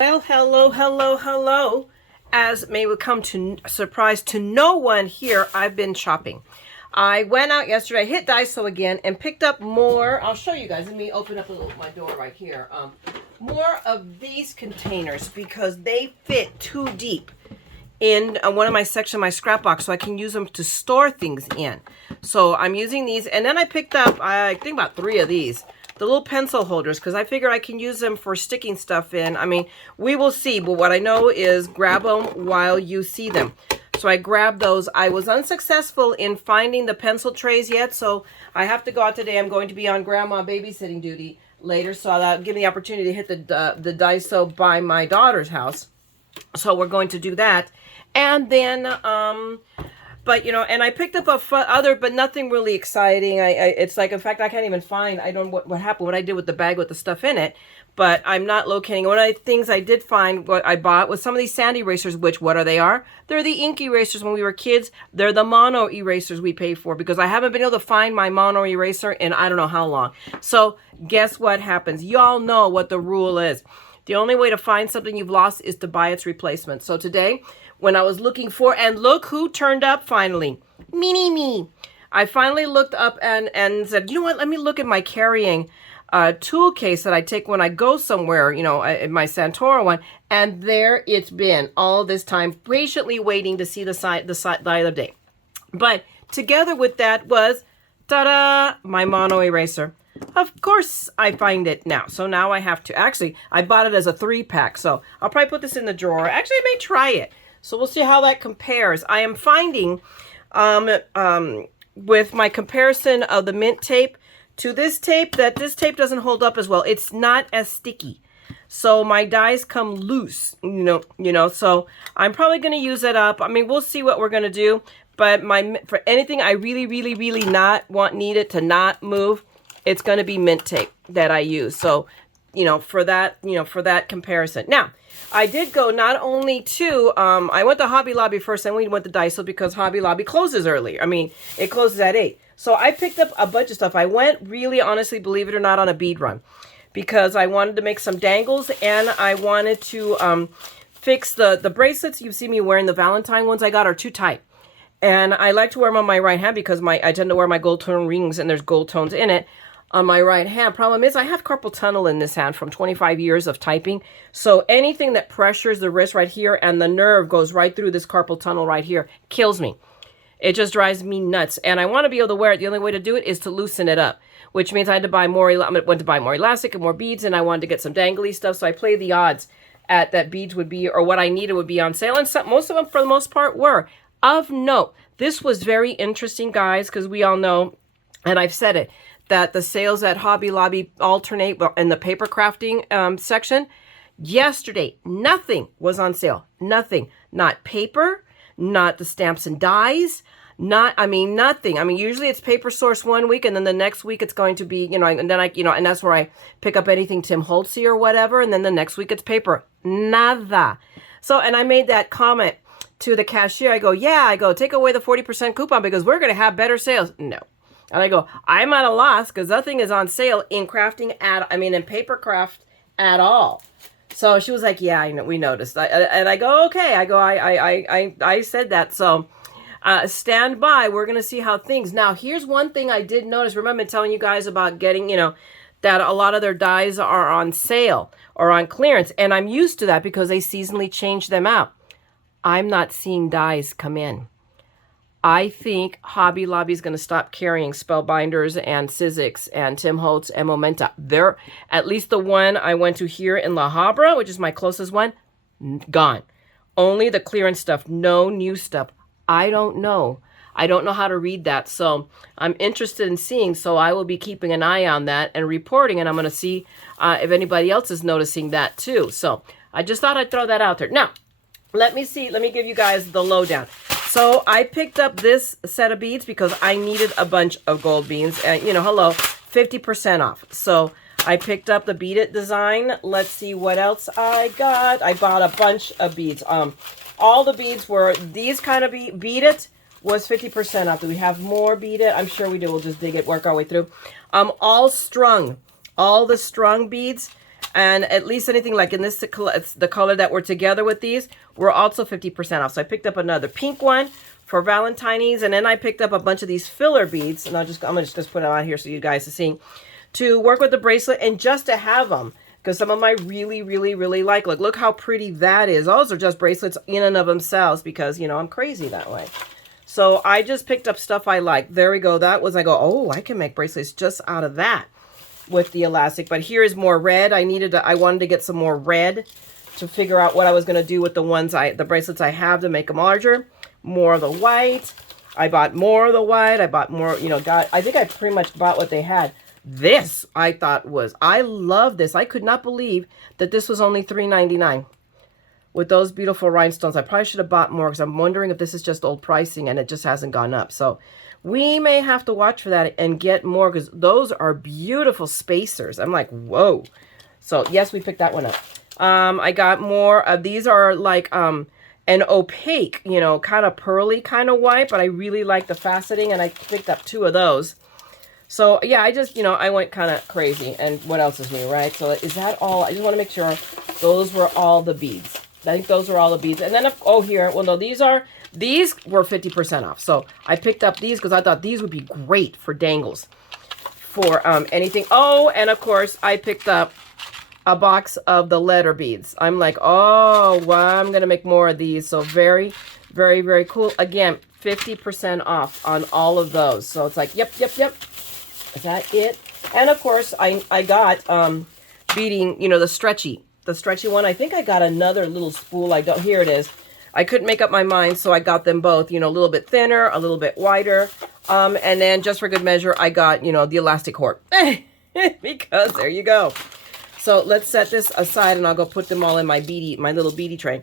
Well, hello, hello, hello. As may come to surprise to no one here, I've been shopping. I went out yesterday, hit Daiso again, and picked up more. I'll show you guys. Let me open up my door right here. More of these containers because they fit too deep in one of my section, my scrap box, so I can use them to store things in. So I'm using these, and then I picked up, I think about 3 of these. The little pencil holders, because I figure I can use them for sticking stuff in. I mean, we will see, but what I know is grab them while you see them. So I grabbed those. I was unsuccessful in finding the pencil trays yet, so I have to go out today. I'm going to be on grandma babysitting duty later, so that'll give me the opportunity to hit the Daiso by my daughter's house. So we're going to do that. And then, but, you know, and I picked up other, but nothing really exciting. It's like, in fact, I can't even find, I don't know what happened, what I did with the bag with the stuff in it, but I'm not locating. One of the things I did find, what I bought, was some of these sand erasers, which, what are? They're the ink erasers when we were kids. They're the mono erasers we pay for, because I haven't been able to find my mono eraser in I don't know how long. So guess what happens? Y'all know what the rule is. The only way to find something you've lost is to buy its replacement. So today, when I was looking for, and look who turned up finally. Me. I finally looked up and said, you know what, let me look at my carrying tool case that I take when I go somewhere, you know, in my Santora one. And there it's been all this time, patiently waiting to see the other day. But together with that was, ta-da, my mono eraser. Of course, I find it now. So now I have to, actually, I bought it as a 3-pack. So I'll probably put this in the drawer. Actually, I may try it. So we'll see how that compares. I am finding, with my comparison of the mint tape to this tape, that this tape doesn't hold up as well. It's not as sticky. So my dies come loose, you know, so I'm probably going to use it up. I mean, we'll see what we're going to do. But for anything I really need it to not move, it's going to be mint tape that I use. So, you know, for that comparison. Now, I did go not only to, I went to Hobby Lobby first, then we went to Daiso because Hobby Lobby closes early. I mean, it closes at 8. So I picked up a bunch of stuff. I went really, honestly, believe it or not, on a bead run because I wanted to make some dangles and I wanted to fix the bracelets. You see me wearing the Valentine ones I got are too tight. And I like to wear them on my right hand because I tend to wear my gold tone rings and there's gold tones in it. On my right hand. Problem is I have carpal tunnel in this hand from 25 years of typing. So anything that pressures the wrist right here and the nerve goes right through this carpal tunnel right here kills me. It just drives me nuts. And I want to be able to wear it. The only way to do it is to loosen it up, which means I had to buy more. I went to buy more elastic and more beads, and I wanted to get some dangly stuff. So I played the odds at that beads would be, or what I needed would be on sale. And most of them, for the most part, were. Of note, this was very interesting, guys, because we all know, and I've said it, that the sales at Hobby Lobby alternate in the paper crafting section. Yesterday, nothing was on sale. Nothing. Not paper, not the stamps and dies, nothing. I mean, usually it's Paper Source one week and then the next week it's going to be, you know, and then and that's where I pick up anything Tim Holtzy or whatever. And then the next week it's paper. Nada. So, and I made that comment to the cashier. I go, take away the 40% coupon because we're going to have better sales. No. And I go, I'm at a loss because nothing is on sale in crafting in paper craft at all. So she was like, yeah, I know, we noticed. And I go, okay. I said that. So stand by. We're going to see how things. Now, here's one thing I did notice. Remember telling you guys about getting, you know, that a lot of their dies are on sale or on clearance. And I'm used to that because they seasonally change them out. I'm not seeing dies come in. I think Hobby Lobby is going to stop carrying Spellbinders and Sizzix and Tim Holtz and Momenta. They're, at least the one I went to here in La Habra, which is my closest one, gone. Only the clearance stuff, no new stuff. I don't know. I don't know how to read that. So I'm interested in seeing. So I will be keeping an eye on that and reporting. And I'm going to see if anybody else is noticing that too. So I just thought I'd throw that out there. Now, let me see. Let me give you guys the lowdown. So I picked up this set of beads because I needed a bunch of gold beads. And, you know, hello, 50% off. So I picked up the Beat It design. Let's see what else I got. I bought a bunch of beads. All the beads were these kind of Beat It was 50% off. Do we have more Beat It? I'm sure we do. We'll just dig it, work our way through. All strung. All the strung beads. And at least anything like in this, the color that were together with these, were also 50% off. So I picked up another pink one for Valentine's, and then I picked up a bunch of these filler beads, and I'm gonna just put them out here so you guys are seeing, to work with the bracelet and just to have them, because some of them I really, really, really like. Look how pretty that is. Those are just bracelets in and of themselves, because, you know, I'm crazy that way. So I just picked up stuff I like. There we go. That was, I go, oh, I can make bracelets just out of that with the elastic. But here is more red. I wanted to get some more red to figure out what I was going to do with the bracelets I have to make them larger. More of the white. I bought more of the white. I bought more, you know, I think I pretty much bought what they had. This, I love this. I could not believe that this was only $3.99 with those beautiful rhinestones. I probably should have bought more, because I'm wondering if this is just old pricing and it just hasn't gone up. So we may have to watch for that and get more, because those are beautiful spacers. I'm like, whoa. So yes, we picked that one up. I got more of these. Are like an opaque, you know, kind of pearly kind of white, but I really like the faceting, and I picked up 2 of those. So yeah, I just, you know, I went kind of crazy. And what else is new, right? So is that all? I just want to make sure those were all the beads. I think those are all the beads. And then, oh, here, well, no, these were 50% off. So I picked up these because I thought these would be great for dangles, for anything. Oh, and of course, I picked up a box of the letter beads. I'm like, oh, wow, I'm going to make more of these. So very, very, very cool. Again, 50% off on all of those. So it's like, yep. Is that it? And of course, I got beading, you know, the stretchy one. I think I got another little spool. Here it is. I couldn't make up my mind, so I got them both, you know, a little bit thinner, a little bit wider. And then just for good measure, I got, you know, the elastic cord. Because there you go. So let's set this aside, and I'll go put them all in my little beady tray.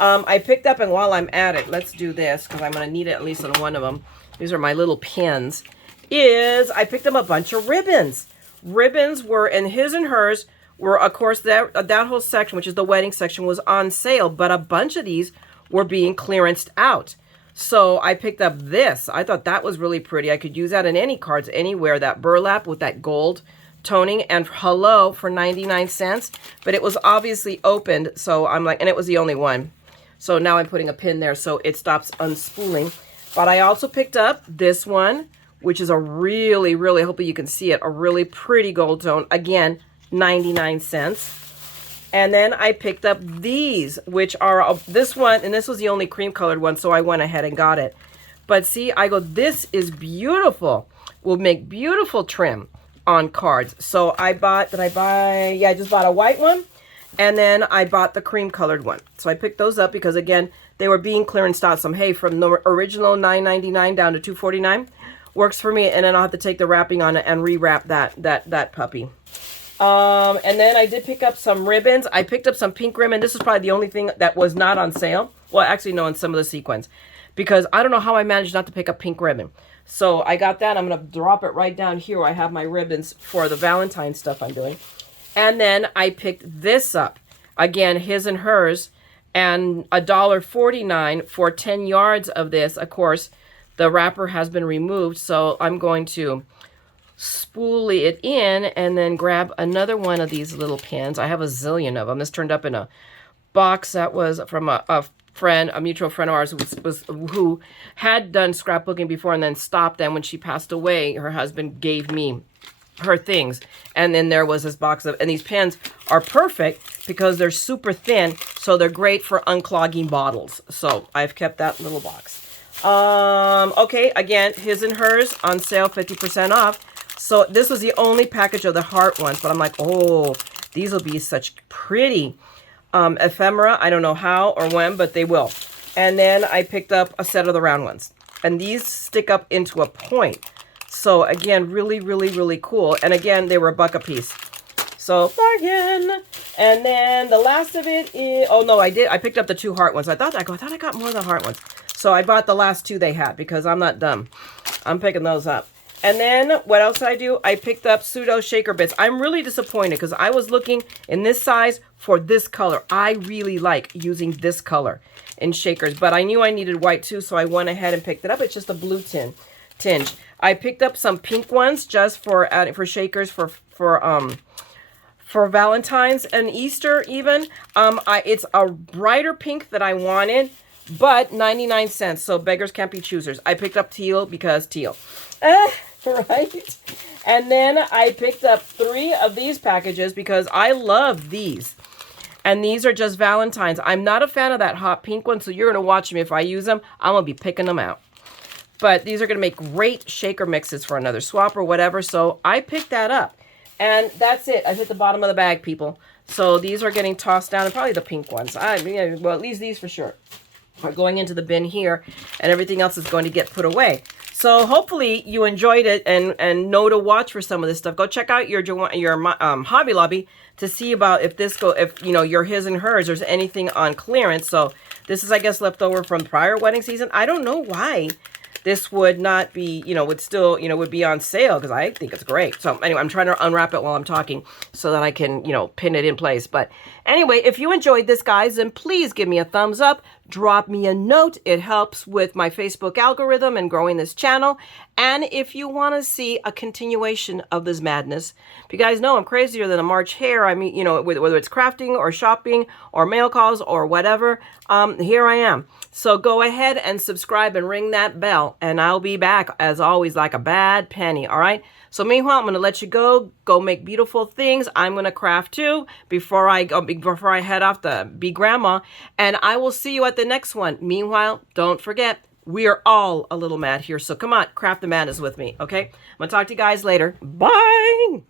I picked up, and while I'm at it, let's do this, because I'm going to need it at least on one of them. These are my little pins. I picked up a bunch of ribbons. Ribbons were, and his and hers were, of course, that whole section, which is the wedding section, was on sale, but a bunch of these were being clearanced out. So I picked up this. I thought that was really pretty. I could use that in any cards anywhere, that burlap with that gold toning, and hello, for 99 cents. But it was obviously opened, so I'm like, and it was the only one. So now I'm putting a pin there so it stops unspooling. But I also picked up this one, which is a really, really, hopefully you can see it, a really pretty gold tone. Again, 99 cents. And then I picked up these, which are this one, and this was the only cream colored one, so I went ahead and got it. But see, I go, this is beautiful. Will make beautiful trim on cards. So I bought, I just bought a white one, and then I bought the cream colored one. So I picked those up because, again, they were being clearanced out. Some, hey, from the original $9.99 down to $2.49 works for me. And then I'll have to take the wrapping on it and rewrap that puppy. And then I did pick up some ribbons. I picked up some pink ribbon. This is probably the only thing that was not on sale. Well, actually, no, in some of the sequins, because I don't know how I managed not to pick up pink ribbon. So I got that. I'm going to drop it right down here where I have my ribbons for the Valentine stuff I'm doing. And then I picked this up. Again, his and hers. And $1.49 for 10 yards of this. Of course, the wrapper has been removed. So I'm going to spoolie it in and then grab another one of these little pins. I have a zillion of them. This turned up in a box that was from a friend, a mutual friend of ours who had done scrapbooking before and then stopped. And when she passed away, her husband gave me her things. And then there was this box of, and these pens are perfect because they're super thin. So they're great for unclogging bottles. So I've kept that little box. Okay, again, his and hers on sale, 50% off. So this was the only package of the heart ones, but I'm like, oh, these will be such pretty ephemera. I don't know how or when, but they will. And then I picked up a set of the round ones. And these stick up into a point. So again, really, really, really cool. And again, they were $1 a piece. So bargain. And then the last of it is, oh no, I picked up the 2 heart ones. I thought I got more of the heart ones. So I bought the last 2 they had because I'm not dumb. I'm picking those up. And then what else did I do? I picked up pseudo shaker bits. I'm really disappointed because I was looking in this size for this color. I really like using this color in shakers, but I knew I needed white too, so I went ahead and picked it up. It's just a blue tinge. I picked up some pink ones just for shakers for for Valentine's and Easter even. It's a brighter pink that I wanted, but 99 cents. So beggars can't be choosers. I picked up teal because teal. Right? And then I picked up 3 of these packages because I love these. And these are just Valentine's. I'm not a fan of that hot pink one, so you're going to watch me. If I use them, I'm going to be picking them out. But these are going to make great shaker mixes for another swap or whatever. So I picked that up. And that's it. I hit the bottom of the bag, people. So these are getting tossed down, and probably the pink ones. Well, at least these for sure are going into the bin here, and everything else is going to get put away. So hopefully you enjoyed it and know to watch for some of this stuff. Go check out your Hobby Lobby to see about if you know, your his and hers, there's anything on clearance. So this is, I guess, left over from prior wedding season. I don't know why this would not be, you know, would still, you know, would be on sale, because I think it's great. So anyway, I'm trying to unwrap it while I'm talking so that I can, you know, pin it in place. But anyway, if you enjoyed this, guys, then please give me a thumbs up. Drop me a note. It helps with my Facebook algorithm and growing this channel. And if you want to see a continuation of this madness, you guys know I'm crazier than a March hare. I mean, you know, whether it's crafting or shopping or mail calls or whatever, here I am. So go ahead and subscribe and ring that bell, and I'll be back as always like a bad penny. All right. So meanwhile, I'm going to let you go make beautiful things. I'm going to craft too before I head off to be grandma, and I will see you at the next one. Meanwhile, don't forget, we are all a little mad here. So come on, craft the madness with me. Okay. I'm going to talk to you guys later. Bye.